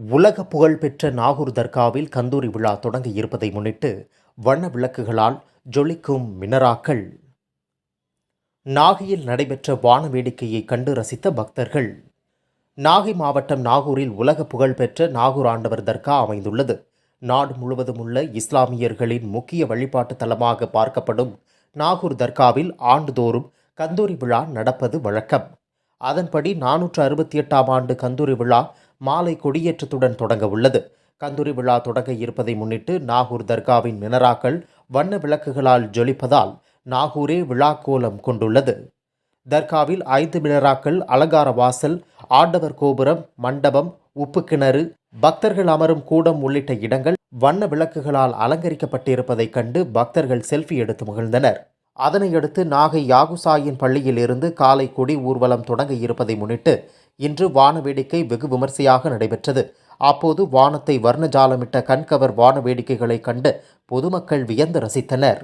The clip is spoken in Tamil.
உலக புகழ்பெற்ற நாகூர் தர்காவில் கந்தூரி விழா தொடங்க இருப்பதை முன்னிட்டு வண்ண விளக்குகளால் ஜொலிக்கும் மினராக்கள். நாகையில் நடைபெற்ற வான வேடிக்கையை கண்டு ரசித்த பக்தர்கள். நாகை மாவட்டம் நாகூரில் உலக புகழ்பெற்ற நாகூர் ஆண்டவர் தர்கா அமைந்துள்ளது. நாடு முழுவதும் உள்ள இஸ்லாமியர்களின் முக்கிய வழிபாட்டு தலமாக பார்க்கப்படும் நாகூர் தர்காவில் ஆண்டுதோறும் கந்தூரி விழா நடப்பது வழக்கம். அதன்படி 468ஆம் ஆண்டு கந்தூரி விழா மாலை கொடியேற்றத்துடன் தொடங்க உள்ளது. கந்தூரி விழா தொடங்க இருப்பதை முன்னிட்டு நாகூர் தர்காவின் மினராக்கள் வண்ண விளக்குகளால் ஜொலிப்பதால் நாகூரே விழா கோலம் கொண்டுள்ளது. தர்காவில் 5 மினராக்கள், அலங்கார வாசல், ஆண்டவர் கோபுரம், மண்டபம், உப்பு கிணறு, பக்தர்கள் அமரும் கூடம் உள்ளிட்ட இடங்கள் வண்ண விளக்குகளால் அலங்கரிக்கப்பட்டிருப்பதைக் கண்டு பக்தர்கள் செல்ஃபி எடுத்து மகிழ்ந்தனர். அதனையடுத்து நாகை யாகுசாயின் பள்ளியில் இருந்து காலை கொடி ஊர்வலம் தொடங்க இருப்பதை முன்னிட்டு இன்று வான வேடிக்கை வெகு விமர்சையாக நடைபெற்றது. அப்போது வானத்தை வர்ணஜாலமிட்ட கண்கவர் வான வேடிக்கைகளை கண்டு பொதுமக்கள் வியந்து ரசித்தனர்.